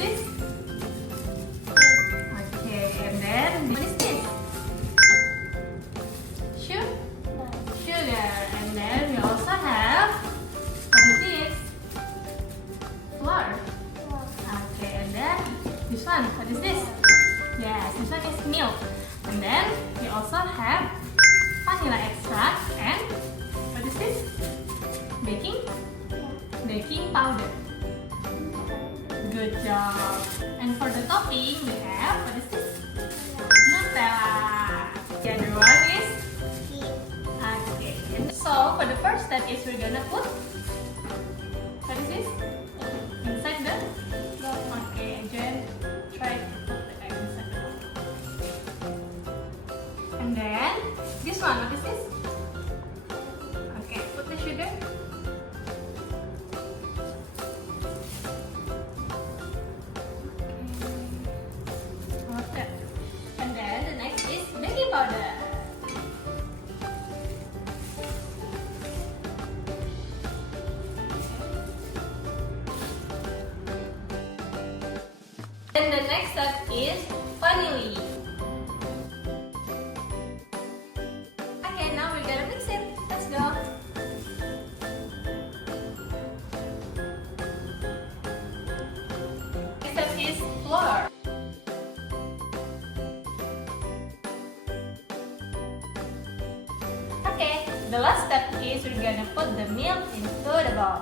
this? Okay, and then what is this? Sugar. And then we also have, what is this? Flour. Okay, and then this one, what is this? Yes, this one is milk. And then we also have vanilla extract and what is this? Baking powder. Good job. And for the topping we have, what is this? Nutella. The other one is? Okay. So for the first step is we're gonna put, what is this? Inside the? Okay, Jen, try to put the egg inside the bowl. And then this one, what is this? Okay, put the sugar. Okay. And then the next is baking powder. Then the next step is vanilla. Okay, now we're gonna mix it. Let's go. Next step is flour. Okay, the last step is we're gonna put the milk into the bowl.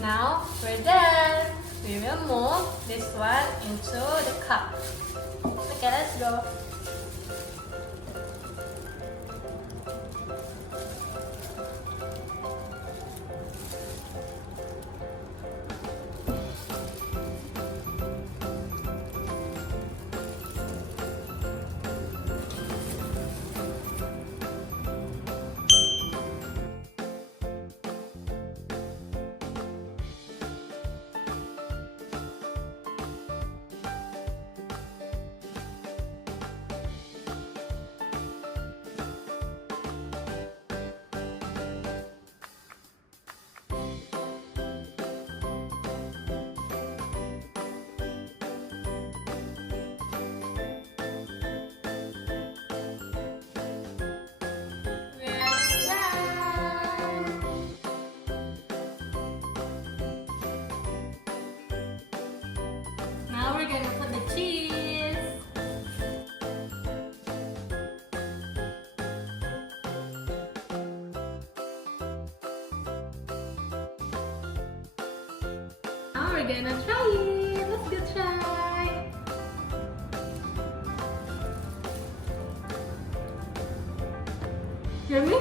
Now we're done. We will move this one into the cup. Okay, let's go. Now we're gonna put the cheese. Now we're gonna try it. Let's go try. Yummy?